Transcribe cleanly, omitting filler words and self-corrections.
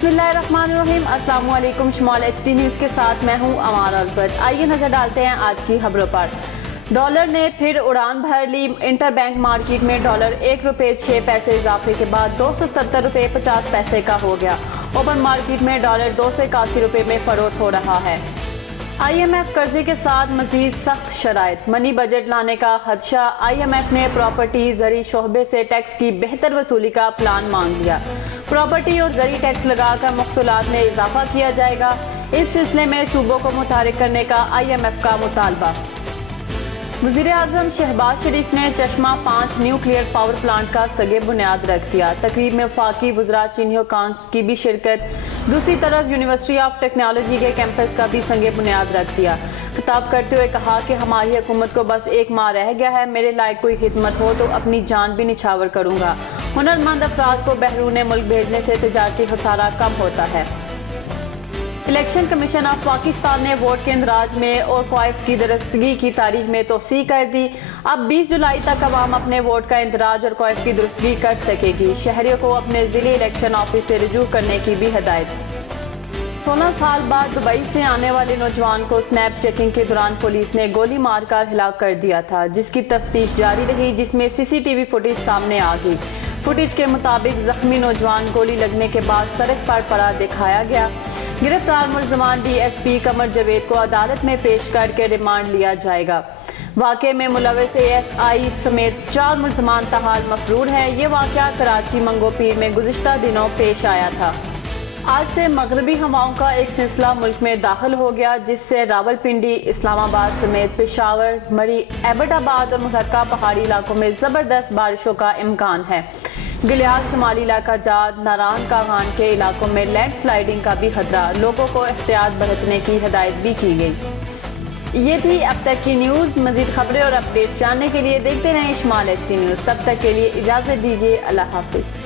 बिस्मिल्लाहिर्रहमानिर्रहीम। अस्सलाम वालेकुम। शुमाल HD न्यूज़ के साथ मैं हूँ अमान अल्फत। आइए नजर डालते हैं आज की खबरों पर। डॉलर ने फिर उड़ान भर ली। इंटरबैंक मार्केट में डॉलर ₹1.06 इजाफे के बाद ₹270.50 का हो गया। ओपन मार्केट में डॉलर ₹281 में फरोख्त हो रहा है। IMF कर्जे के साथ मजीद सख्त शराइत। मनी बजट लाने का खदशा। IMF ने प्रॉपर्टी जरी शोबे से टैक्स की बेहतर वसूली का प्लान मांग लिया। प्रॉपर्टी और जरी टैक्स लगाकर महसूलात में इजाफा किया जाएगा। इस सिलसिले में सूबों को मुतारिक करने का IMF का मुतालबा। वज़ीर-ए-आज़म शहबाज शरीफ ने चश्मा 5 न्यूक्लियर पावर प्लांट का सगे बुनियाद रख दिया। तकरीब में वफाकी वज़रा चिन्हो कांग की भी शिरकत। दूसरी तरफ यूनिवर्सिटी ऑफ टेक्नोलॉजी के कैंपस का भी संगे बुनियाद रख दिया। खिताब करते हुए कहा कि हमारी हुकूमत को बस 1 माह रह गया है। मेरे लायक कोई खिदमत हो तो अपनी जान भी निछावर करूँगा। हुनरमंद अफराद को बहरूने मुल्क भेजने से तिजारती खसारा कम होता है। इलेक्शन कमीशन ऑफ पाकिस्तान ने वोट के इंदराज में और क्वाइफ की दुरुस्तगी की तारीख में तोसी कर दी। अब 20 जुलाई तक अवाम अपने वोट का इंदराज और क्वाइफ की दुरुस्तगी कर सकेगी। शहरियों को अपने जिले इलेक्शन ऑफिस से रुजू करने की भी हिदायत। 16 साल बाद दुबई से आने वाले नौजवान को स्नैप चेकिंग के दौरान पुलिस ने गोली मारकर हिलाक कर दिया था, जिसकी तफ्तीश जारी रही, जिसमें CCTV फुटेज सामने आ गई। फुटेज के मुताबिक जख्मी नौजवान गोली लगने के बाद सड़क पर पड़ा दिखाया गया। गिरफ्तार मुलजमान DSP कमर जावेद को अदालत में पेश करके रिमांड लिया जाएगा। वाक़े में मुलविस ASI समेत 4 मुलजमान तहाल मफरूर है। ये वाक़या कराची मंगोपीर में गुज़िश्ता दिनों पेश आया था। आज से मगरबी हवाओं का एक सिलसिला मुल्क में दाखिल हो गया, जिससे रावलपिंडी, इस्लामाबाद समेत पेशावर, मरी, एबटाबाद और मुतहक्का पहाड़ी इलाकों में ज़बरदस्त बारिशों का इम्कान है। गिलियाद, शुमाली इलाका जात, नारान कागान के इलाकों में लैंड स्लाइडिंग का भी खतरा। लोगों को एहतियात बरतने की हिदायत भी की गई। ये थी अब तक की न्यूज़। मज़ीद खबरें और अपडेट जानने के लिए देखते रहें शुमाल HD न्यूज़। तब तक के लिए इजाज़त दीजिए। अल्लाह हाफिज़।